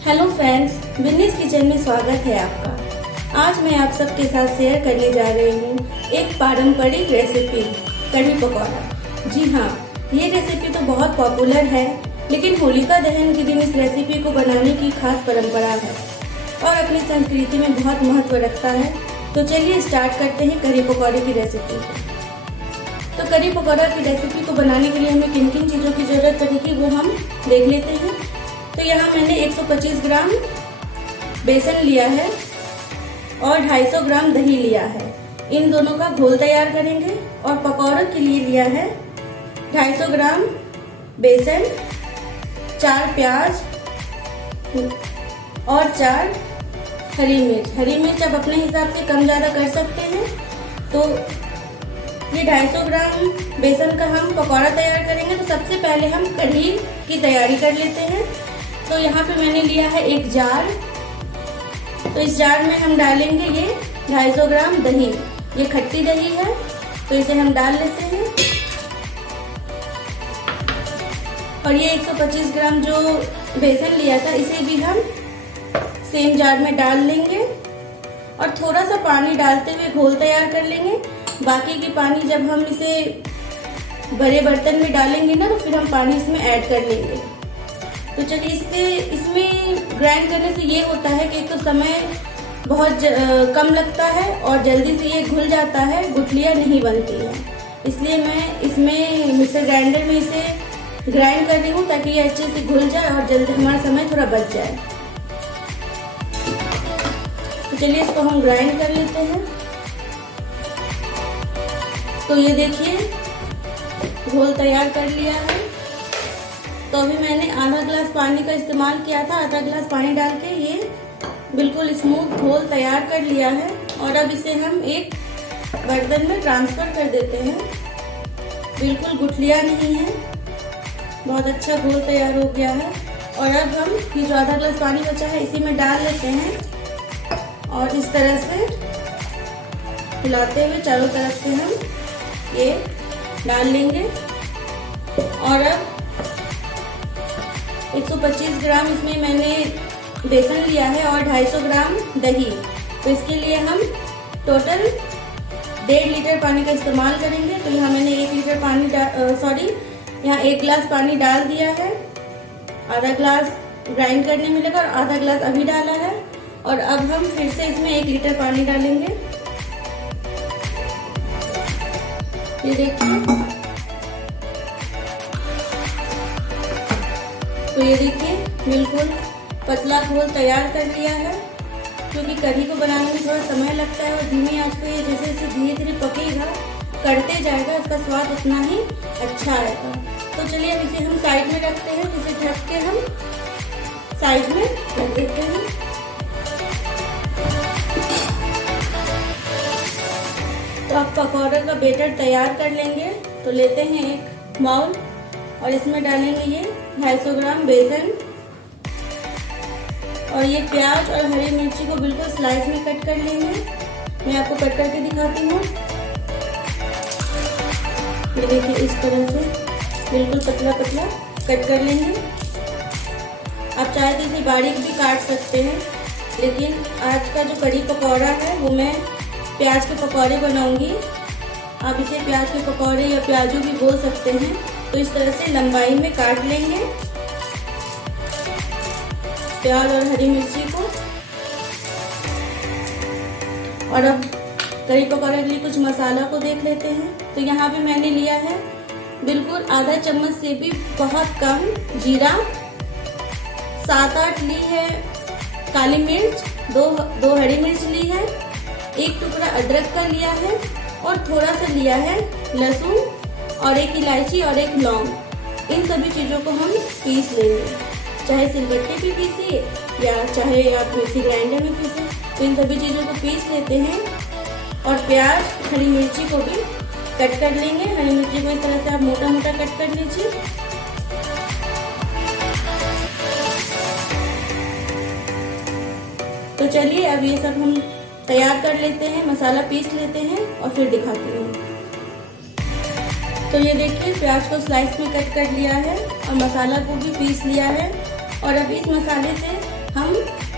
Hello friends, विनीस kitchen में स्वागत है आपका। आज मैं आप सबके साथ शेयर करने जा रही हूँ एक पारंपरिक रेसिपी, कढ़ी पकौड़ा। जी हाँ, ये रेसिपी तो बहुत पॉपुलर है, लेकिन होलिका दहन के दिन इस रेसिपी को बनाने की खास परंपरा है और अपनी संस्कृति में बहुत महत्व रखता है। तो चलिए स्टार्ट करते हैं कढ़ी पकौड़े की रेसिपी। तो कढ़ी पकौड़ा की रेसिपी को बनाने के लिए हमें किन किन चीज़ों की ज़रूरत पड़ेगी वो हम देख लेते हैं। तो यहाँ मैंने 125 ग्राम बेसन लिया है और 250 ग्राम दही लिया है। इन दोनों का घोल तैयार करेंगे। और पकौड़ों के लिए लिया है 250 ग्राम बेसन, 4 प्याज और 4 हरी मिर्च। हरी मिर्च आप अपने हिसाब से कम ज़्यादा कर सकते हैं। तो ये 250 ग्राम बेसन का हम पकौड़ा तैयार करेंगे। तो सबसे पहले हम कढ़ी की तैयारी कर लेते हैं। तो यहाँ पे मैंने लिया है एक जार। तो इस जार में हम डालेंगे ये 250 ग्राम दही। ये खट्टी दही है, तो इसे हम डाल लेते हैं। और ये 125 ग्राम जो बेसन लिया था, इसे भी हम सेम जार में डाल लेंगे और थोड़ा सा पानी डालते हुए घोल तैयार कर लेंगे। बाकी की पानी जब हम इसे बड़े बर्तन में डालेंगे ना, तो फिर हम पानी इसमें ऐड कर लेंगे। तो चलिए इसमें ग्राइंड करने से ये होता है कि एक तो समय बहुत कम लगता है और जल्दी से ये घुल जाता है, गुठलियाँ नहीं बनती हैं। इसलिए मैं इसमें मिक्सर ग्राइंडर में इसे ग्राइंड कर रही हूँ ताकि ये अच्छे से घुल जाए और जल्दी हमारा समय थोड़ा बच जाए। तो चलिए इसको हम ग्राइंड कर लेते हैं। तो ये देखिए घोल तैयार कर लिया है। तो अभी मैंने आधा ग्लास पानी का इस्तेमाल किया था। आधा ग्लास पानी डाल के ये बिल्कुल स्मूथ घोल तैयार कर लिया है। और अब इसे हम एक बर्तन में ट्रांसफर कर देते हैं। बिल्कुल गुठलियाँ नहीं है, बहुत अच्छा घोल तैयार हो गया है। और अब हम ये जो आधा ग्लास पानी बचा है इसी में डाल लेते हैं और इस तरह से हिलाते हुए चारों तरफ से हम ये डाल लेंगे। और अब 125 ग्राम इसमें मैंने बेसन लिया है और 250 ग्राम दही। तो इसके लिए हम टोटल 1.5 लीटर पानी का इस्तेमाल करेंगे। तो यहाँ मैंने 1 लीटर पानी यहाँ 1 गिलास पानी डाल दिया है। आधा ग्लास ग्राइंड करने में लगा और आधा गिलास अभी डाला है। और अब हम फिर से इसमें 1 लीटर पानी डालेंगे। ये देखिए, तो ये देखिए बिल्कुल पतला घोल तैयार कर लिया है। क्योंकि कढ़ी को बनाने में थोड़ा समय लगता है और धीमी आंच पे जैसे जैसे धीरे धीरे पकेगा, करते जाएगा, इसका स्वाद उतना ही अच्छा आएगा। तो चलिए अब इसे हम साइड में रखते हैं। इसे ढक के हम साइड में रख देते हैं। तो अब पकौड़े का बैटर तैयार कर लेंगे। तो लेते हैं एक बाउल और इसमें डालेंगे ये 250 ग्राम बेसन और ये प्याज और हरी मिर्ची को बिल्कुल स्लाइस में कट कर लेंगे। मैं आपको कट करके दिखाती हूँ। ये देखिए इस तरह से बिल्कुल पतला पतला कट कर लेंगे। आप चाहे तो इसे बारीक भी काट सकते हैं, लेकिन आज का जो कढ़ी पकौड़ा है वो मैं प्याज के पकौड़े बनाऊंगी। आप इसे प्याज के पकौड़े या प्याजू भी बोल सकते हैं। तो इस तरह से लंबाई में काट लेंगे प्याज और हरी मिर्ची को। और अब कढ़ी पकौड़े के लिए कुछ मसाला को देख लेते हैं। तो यहाँ पे मैंने लिया है बिल्कुल आधा चम्मच से भी बहुत कम जीरा, 7-8 ली है काली मिर्च, दो हरी मिर्च ली है, 1 टुकड़ा अदरक का लिया है और थोड़ा सा लिया है लहसुन और 1 इलायची और 1 लौंग। इन सभी चीज़ों को हम पीस लेंगे, चाहे सिलबट्टे पे पीसिए या चाहे आप मिक्सी ग्राइंडर में पीसें। तो इन सभी चीज़ों को पीस लेते हैं और प्याज हरी मिर्ची को भी कट कर लेंगे। हरी मिर्ची को इस तरह से आप मोटा मोटा कट कर लीजिए। तो चलिए अब ये सब हम तैयार कर लेते हैं, मसाला पीस लेते हैं और फिर दिखाती हूँ। तो ये देखिए प्याज को स्लाइस में कट कर लिया है और मसाला को भी पीस लिया है। और अब इस मसाले से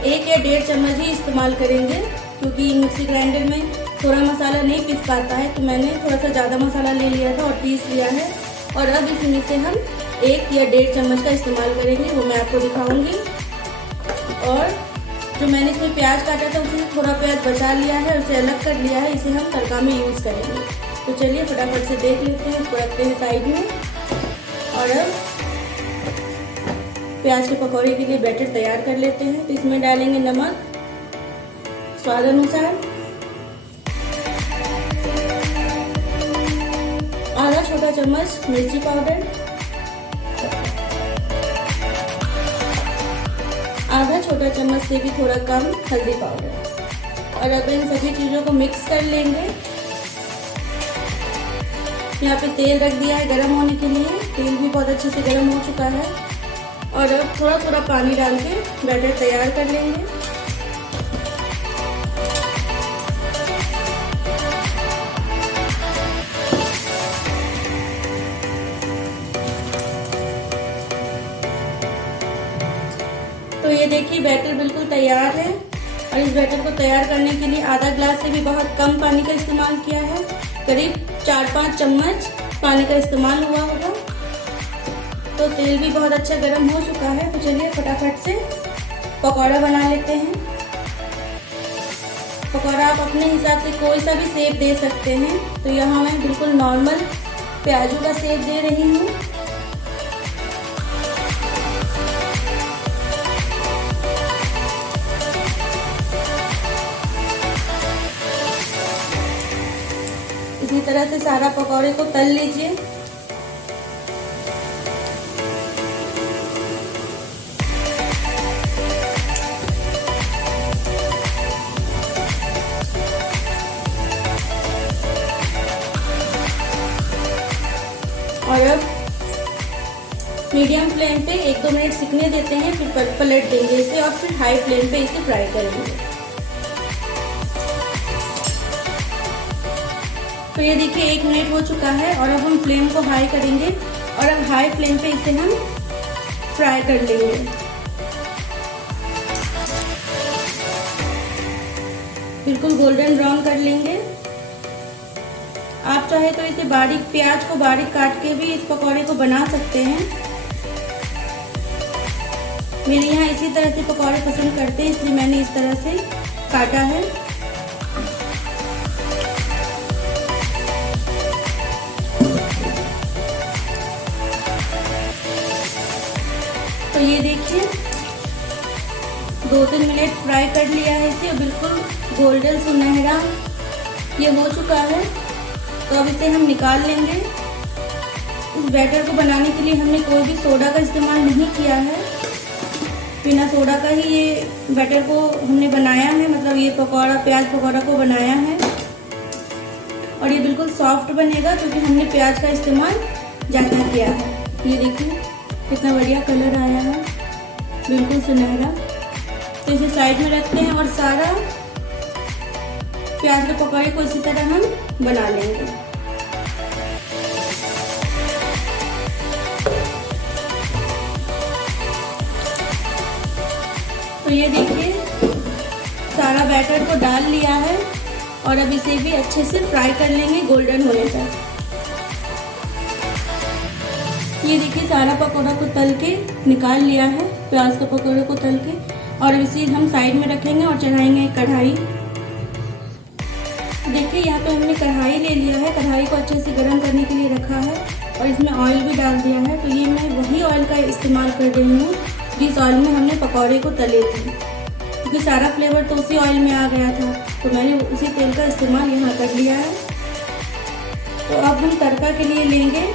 1 या 1.5 चम्मच ही इस्तेमाल करेंगे, क्योंकि मिक्सी ग्राइंडर में थोड़ा मसाला नहीं पीस पाता है, तो मैंने थोड़ा सा ज़्यादा मसाला ले लिया था और पीस लिया है। और अब इसमें से हम 1 या 1.5 चम्मच का इस्तेमाल करेंगे, वो मैं आपको दिखाऊंगी। और जो मैंने इसमें प्याज काटा था उसमें थोड़ा प्याज बचा लिया है और उसे अलग कर लिया है, इसे हम तड़का में यूज़ करेंगे। तो चलिए फटाफट से देख लेते हैं, रखते हैं साइड में। और अब प्याज के पकौड़े के लिए बैटर तैयार कर लेते हैं। तो इसमें डालेंगे नमक स्वाद अनुसार, आधा छोटा चम्मच मिर्ची पाउडर, आधा छोटा चम्मच से भी थोड़ा कम हल्दी पाउडर। और अब इन सभी चीज़ों को मिक्स कर लेंगे। यहाँ पे तेल रख दिया है गरम होने के लिए, तेल भी बहुत अच्छे से गरम हो चुका है। और अब थोड़ा थोड़ा पानी डाल के बैटर तैयार कर लेंगे। तो ये देखिए बैटर बिल्कुल तैयार है। और इस बैटर को तैयार करने के लिए आधा ग्लास से भी बहुत कम पानी का इस्तेमाल किया है, करीब 4-5 चम्मच पानी का इस्तेमाल हुआ होगा। तो तेल भी बहुत अच्छा गर्म हो चुका है। तो चलिए फटाफट से पकौड़ा बना लेते हैं। पकौड़ा आप अपने हिसाब से कोई सा भी शेप दे सकते हैं। तो यहाँ मैं बिल्कुल नॉर्मल प्याजू का शेप दे रही हूँ। इसी तरह से सारा पकौड़े को तल लीजिए। और अब मीडियम फ्लेम पे 1-2 मिनट सिकने देते हैं, फिर पलट देंगे इसे और फिर हाई फ्लेम पे इसे फ्राई करेंगे। तो ये देखिए 1 मिनट हो चुका है और अब हम फ्लेम को हाई करेंगे और अब हाई फ्लेम पे इसे हम फ्राई कर लेंगे। बिल्कुल गोल्डन ब्राउन कर लेंगे। आप चाहे तो इसे प्याज को बारीक काट के भी इस पकौड़े को बना सकते हैं। मेरे यहाँ इसी तरह से पकौड़े पसंद करते हैं, इसलिए मैंने इस तरह से काटा है। तो ये देखिए 2-3 मिनट फ्राई कर लिया है इसे, बिल्कुल गोल्डन सुनहरा ये हो चुका है। तो अब इसे हम निकाल लेंगे। इस बैटर को बनाने के लिए हमने कोई भी सोडा का इस्तेमाल नहीं किया है, बिना सोडा का ही ये बैटर को हमने बनाया है, मतलब ये प्याज पकौड़ा को बनाया है। और ये बिल्कुल सॉफ्ट बनेगा क्योंकि हमने प्याज का इस्तेमाल ज़्यादा किया है। ये देखिए कितना बढ़िया कलर आया है, बिल्कुल सुनहरा। तो इसे साइड में रखते हैं और सारा प्याज के पकौड़े को इसी तरह हम बना लेंगे। तो ये देखिए सारा बैटर को डाल लिया है और अब इसे भी अच्छे से फ्राई कर लेंगे गोल्डन होने तक। ये देखिए सारा पकौड़ा को तल के निकाल लिया है, प्याज के पकौड़े को तल के। और इसे हम साइड में रखेंगे और चढ़ाएंगे कढ़ाई। देखिए यहाँ पे हमने कढ़ाई ले लिया है, कढ़ाई को अच्छे से गर्म करने के लिए रखा है और इसमें ऑयल भी डाल दिया है। तो ये मैं वही ऑयल का इस्तेमाल कर रही हूँ जिस ऑयल में हमने पकौड़े को तले थे, क्योंकि सारा फ्लेवर तो उसी ऑयल में आ गया था, तो मैंने उसी तेल का इस्तेमाल यहाँ कर लिया है। तो अब हम तड़का के लिए लेंगे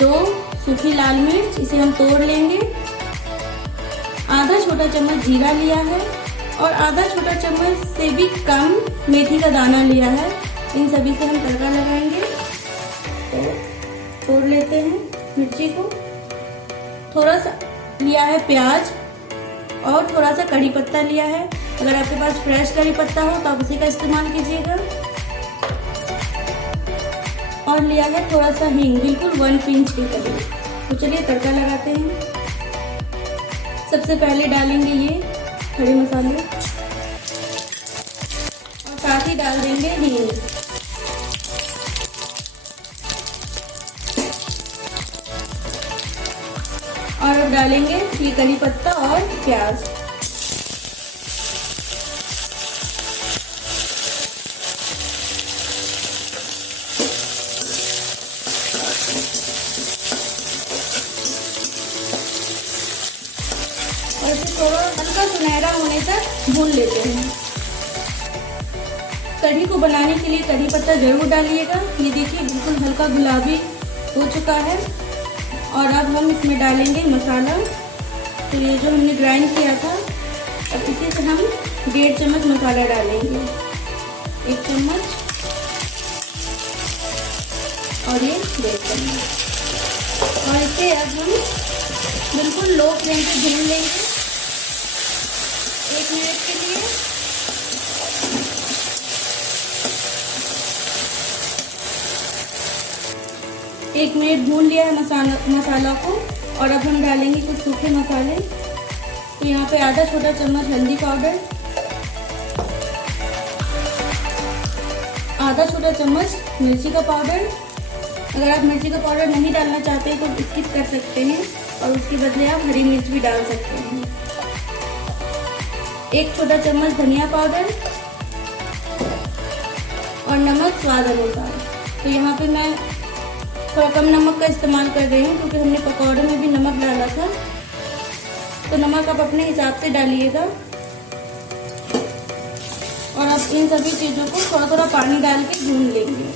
2 सूखी लाल मिर्च, इसे हम तोड़ लेंगे। आधा छोटा चम्मच जीरा लिया है और आधा छोटा चम्मच से भी कम मेथी का दाना लिया है। इन सभी से हम तड़का लगाएंगे। तो तोड़ लेते हैं मिर्ची को। थोड़ा सा लिया है प्याज और थोड़ा सा कड़ी पत्ता लिया है। अगर आपके पास फ्रेश कड़ी पत्ता हो तो आप उसी का इस्तेमाल कीजिएगा। और लिया है थोड़ा सा हींग, बिल्कुल 1 पिंच के करीब। तो चलिए तड़का लगाते हैं। सबसे पहले डालेंगे ये खड़े मसाले और साथ ही डाल देंगे हींग। और अब डालेंगे ये करी पत्ता और प्याज। और इसे थोड़ा हल्का सुनहरा होने तक भून लेते हैं। कढ़ी को बनाने के लिए करी पत्ता जरूर डालिएगा। ये देखिए बिल्कुल हल्का गुलाबी हो चुका है। और अब हम इसमें डालेंगे मसाला। तो ये जो हमने ग्राइंड किया था, अब इसी से हम 1.5 चम्मच मसाला डालेंगे। 1 चम्मच और ये 1.5 चम्मच। और इसे अब हम बिल्कुल लो फ्लेम पे भून लेंगे 1 मिनट के लिए। एक मिनट भून लिया है मसाला को। और अब हम डालेंगे कुछ सूखे मसाले। तो यहाँ पे आधा छोटा चम्मच हल्दी पाउडर, आधा छोटा चम्मच मिर्ची का पाउडर। अगर आप मिर्ची का पाउडर नहीं डालना चाहते तो स्किप कर सकते हैं और उसके बदले आप हरी मिर्च भी डाल सकते हैं। 1 छोटा चम्मच धनिया पाउडर और नमक स्वाद अनुसार। तो यहाँ पे मैं थोड़ा कम नमक का इस्तेमाल कर रही हूँ क्योंकि हमने पकौड़े में भी नमक डाला था। तो नमक आप अपने हिसाब से डालिएगा। और अब इन सभी चीज़ों को थोड़ा थोड़ा पानी डाल के भून लेंगे।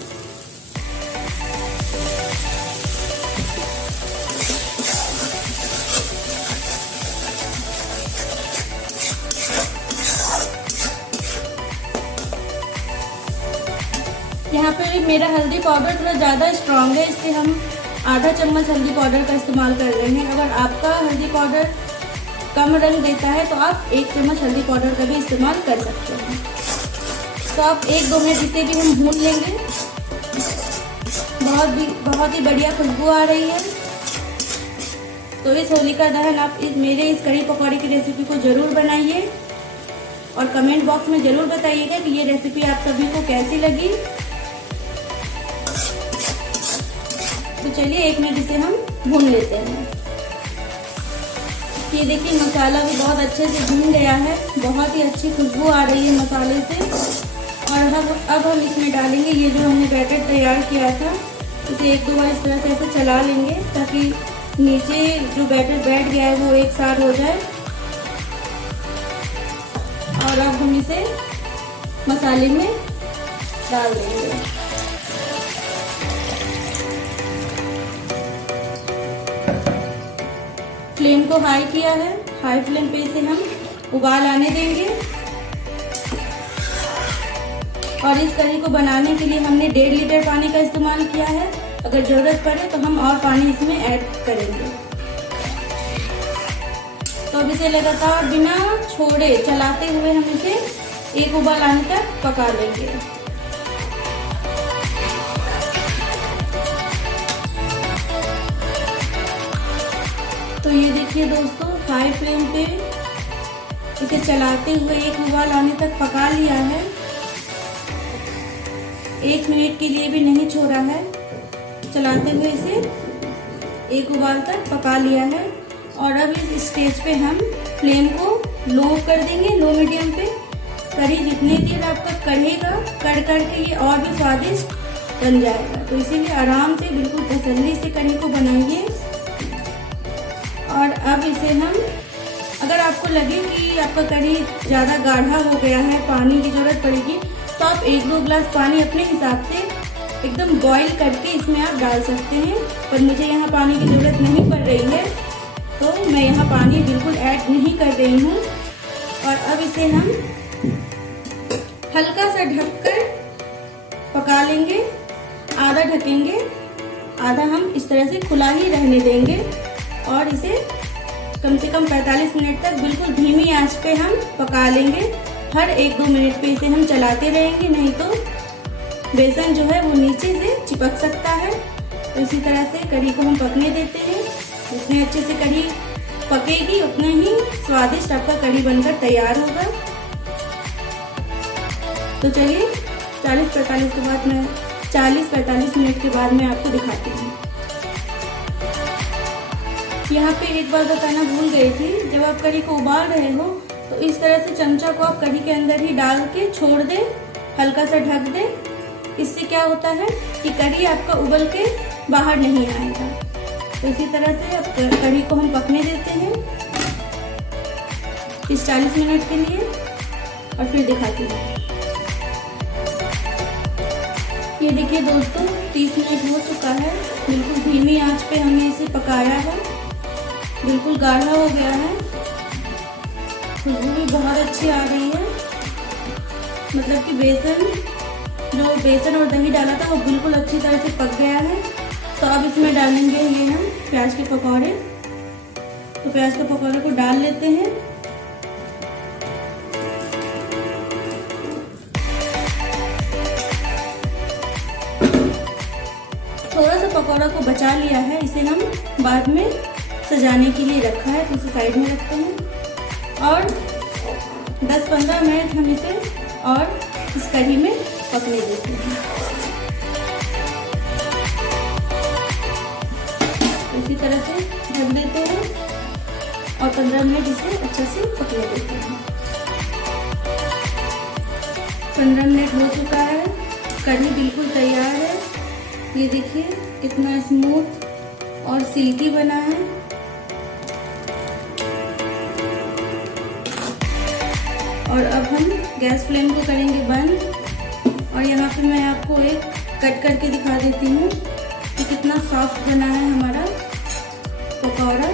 यहाँ पे मेरा हल्दी पाउडर थोड़ा ज़्यादा स्ट्रॉन्ग है, इसलिए हम आधा चम्मच हल्दी पाउडर का इस्तेमाल कर रहे हैं। अगर आपका हल्दी पाउडर कम रंग देता है तो आप 1 चम्मच हल्दी पाउडर का भी इस्तेमाल कर सकते हैं। तो आप 1-2 मिनट इसे भी हम भून लेंगे। बहुत ही बढ़िया खुशबू आ रही है। तो इस होलिका दहन आप मेरे इस कढ़ी पकौड़े की रेसिपी को ज़रूर बनाइए और कमेंट बॉक्स में ज़रूर बताइएगा कि ये रेसिपी आप सभी को कैसी लगी। तो चलिए 1 मिनट इसे हम भून लेते हैं। ये देखिए मसाला भी बहुत अच्छे से भून गया है। बहुत ही अच्छी खुशबू आ रही है मसाले से। और अब हम इसमें डालेंगे ये जो हमने बैटर तैयार किया था। इसे 1-2 बार इस तरह से ऐसे चला लेंगे ताकि नीचे जो बैटर बैठ गया है वो एक साथ हो जाए। और अब हम इसे मसाले में डाल देंगे। फ्लेम को हाई किया है। हाई फ्लेम पे इसे हम उबाल आने देंगे। और इस कढ़ी को बनाने के लिए हमने 1.5 लीटर पानी का इस्तेमाल किया है। अगर जरूरत पड़े तो हम और पानी इसमें ऐड करेंगे। तो अब इसे लगातार बिना छोड़े चलाते हुए हम इसे एक उबाल आने तक पका लेंगे। तो ये देखिए दोस्तों, हाई फ्लेम पे इसे चलाते हुए एक उबाल आने तक पका लिया है। 1 मिनट के लिए भी नहीं छोड़ा है। चलाते हुए इसे एक उबाल तक पका लिया है। और अब इस स्टेज पे हम फ्लेम को लो कर देंगे, लो मीडियम पे। कढ़ी जितनी देर आपका कढ़ेगा, कढ़ के ये और भी स्वादिष्ट बन जाएगा। तो इसीलिए आराम से बिल्कुल तसल्ली से कढ़ी को बनाइए। और अब इसे हम, अगर आपको लगे कि आपका कढ़ी ज़्यादा गाढ़ा हो गया है, पानी की ज़रूरत पड़ेगी, तो आप 1-2 ग्लास पानी अपने हिसाब से एकदम बॉईल करके इसमें आप डाल सकते हैं। पर मुझे यहाँ पानी की ज़रूरत नहीं पड़ रही है तो मैं यहाँ पानी बिल्कुल ऐड नहीं कर रही हूँ। और अब इसे हम हल्का सा ढककर पका लेंगे। आधा ढकेंगे, आधा हम इस तरह से खुला ही रहने देंगे। और इसे कम से कम 45 मिनट तक बिल्कुल धीमी आंच पे हम पका लेंगे। हर 1-2 मिनट पे इसे हम चलाते रहेंगे, नहीं तो बेसन जो है वो नीचे से चिपक सकता है। तो इसी तरह से कढ़ी को हम पकने देते हैं। जितने अच्छे से कढ़ी पकेगी उतना ही स्वादिष्ट आपका कढ़ी बनकर तैयार होगा। तो चलिए 40-45 मिनट के बाद मैं आपको दिखाती हूँ। यहाँ पे एक बात बताना भूल गई थी, जब आप कढ़ी को उबाल रहे हो तो इस तरह से चमचा को आप कढ़ी के अंदर ही डाल के छोड़ दें, हल्का सा ढक दें। इससे क्या होता है कि कढ़ी आपका उबल के बाहर नहीं आएगा। तो इसी तरह से अब कढ़ी को हम पकने देते हैं इस 40 मिनट के लिए और फिर दिखाती हूँ। ये देखिए दोस्तों 30 मिनट हो चुका है। बिल्कुल धीमी आंच पे हमने इसे पकाया है, बिल्कुल गाढ़ा हो गया है। खुशबू भी बहुत अच्छी आ रही है, मतलब कि बेसन और दही डाला था वो बिल्कुल अच्छी तरह से पक गया है। तो अब इसमें डालेंगे ये हम प्याज के पकौड़े। तो प्याज के पकौड़े को डाल लेते हैं। थोड़ा सा पकौड़ा को बचा लिया है, इसे हम बाद में सजाने के लिए रखा है तो इसे साइड में रखते हैं और 10-15 मिनट हम इसे और इस कढ़ी में पकने देते हैं। इसी तरह से ढक देते हैं और 15 मिनट इसे अच्छे से पकने देते हैं। 15 मिनट हो चुका है, कढ़ी बिल्कुल तैयार है। ये देखिए कितना स्मूथ और सिल्की बना है। और अब हम गैस फ्लेम को करेंगे बंद और यहाँ पे मैं आपको एक कट करके दिखा देती हूँ कि कितना सॉफ्ट बना है हमारा पकौड़ा।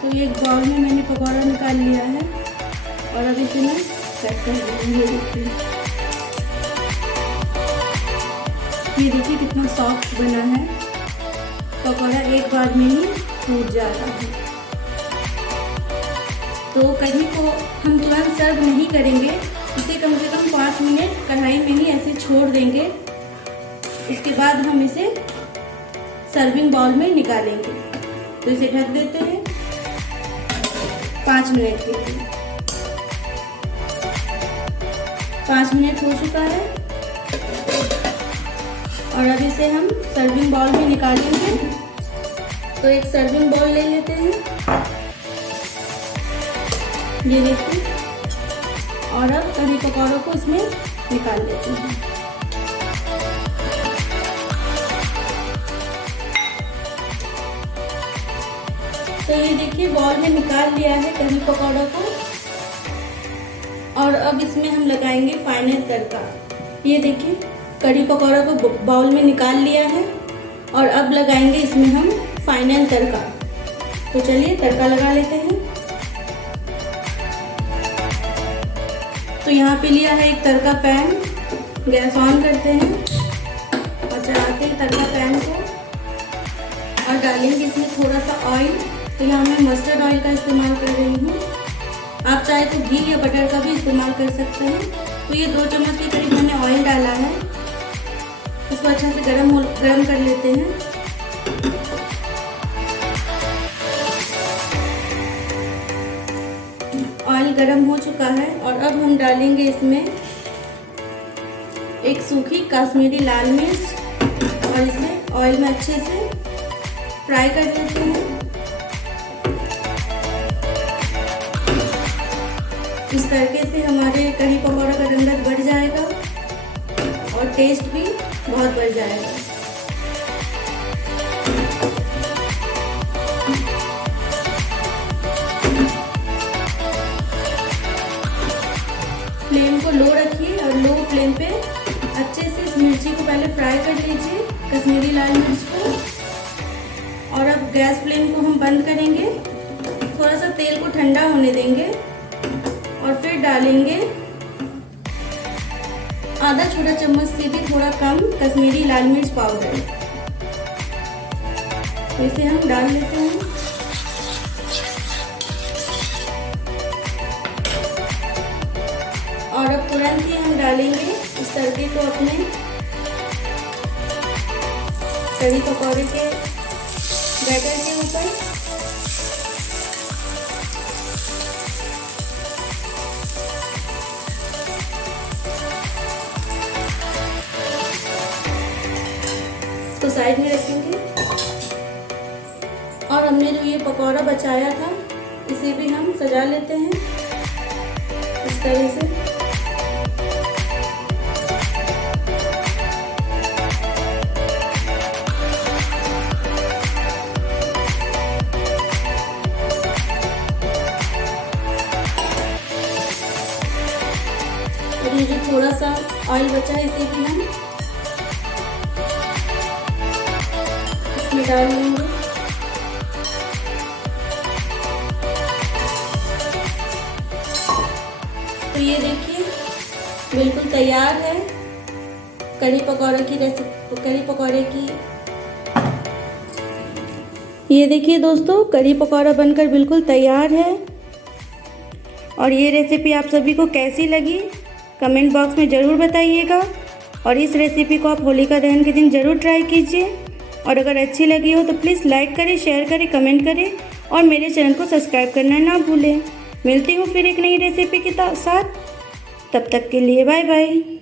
तो ये बाउल में मैंने पकौड़ा निकाल लिया है और अब इसे मैं कट कर रही हूँ। ये देखिए कितना सॉफ्ट बना है पकौड़ा, एक बार में ही टूट जा रहा है। तो कढ़ी को हम तुरंत सर्व नहीं करेंगे, इसे कम से कम 5 मिनट कढ़ाई में ही ऐसे छोड़ देंगे। इसके बाद हम इसे सर्विंग बाउल में निकालेंगे। तो इसे ढक देते हैं 5 मिनट के लिए। 5 मिनट हो चुका है और अब इसे हम सर्विंग बाउल में निकालेंगे। तो एक सर्विंग बाउल ले लेते हैं, ये देखिए, और अब कढ़ी पकौड़ों को इसमें निकाल लेते हैं। तो ये देखिए बाउल में निकाल लिया है कढ़ी पकौड़ों को और अब इसमें हम लगाएंगे फाइनल तड़का। ये देखिए कढ़ी पकौड़ा को बाउल में निकाल लिया है और अब लगाएंगे इसमें हम फाइनल तड़का। तो चलिए तड़का लगा लेते हैं। तो यहाँ पे लिया है एक तड़का पैन, गैस ऑन करते हैं और चढ़ाते हैं तड़का पैन को और डालेंगे इसमें थोड़ा सा ऑयल। तो यहाँ मैं मस्टर्ड ऑयल का इस्तेमाल कर रही हूँ, आप चाहे तो घी या बटर का भी इस्तेमाल कर सकते हैं। तो ये 2 चम्मच के करीब मैंने ऑयल डाला है, इसको अच्छा से गरम कर लेते हैं। ऑयल गरम हो चुका है और अब हम डालेंगे इसमें एक सूखी कश्मीरी लाल मिर्च और इसे ऑयल में अच्छे से फ्राई कर लेते हैं। इस तरीके से हमारे कढ़ी पकौड़ा का रंगत बढ़ जाएगा और टेस्ट भी बहुत बढ़ जाएगा। फ्लेम को लो रखिए और लो फ्लेम पे अच्छे से इस मिर्ची को पहले फ्राई कर लीजिए, कश्मीरी लाल मिर्च को। और अब गैस फ्लेम को हम बंद करेंगे, थोड़ा सा तेल को ठंडा होने देंगे और फिर डालेंगे आधा छोटा चम्मच से भी थोड़ा कम कश्मीरी लाल मिर्च पाउडर। तो इसे हम डाल लेते हैं। और अब तुरंत ही हम डालेंगे इस तड़के को अपने कढ़ी पकौड़े के बैटर के ऊपर। साइड में रखेंगे। और हमने जो ये पकौड़ा बचाया था इसे भी हम सजा लेते हैं इस तरह से। और ये जो थोड़ा सा ऑयल बचा है इसे भी हम इसमें डाल लेंगे। तो ये देखिए बिल्कुल तैयार है कढ़ी पकौड़े की रेसिपी। कढ़ी पकौड़े की ये देखिए दोस्तों, कढ़ी पकौड़ा बनकर बिल्कुल तैयार है। और ये रेसिपी आप सभी को कैसी लगी कमेंट बॉक्स में ज़रूर बताइएगा। और इस रेसिपी को आप होलिका दहन के दिन ज़रूर ट्राई कीजिए। और अगर अच्छी लगी हो तो प्लीज़ लाइक करें, शेयर करें, कमेंट करें और मेरे चैनल को सब्सक्राइब करना ना भूलें। मिलती हूँ फिर एक नई रेसिपी के साथ। तब तक के लिए बाय बाय।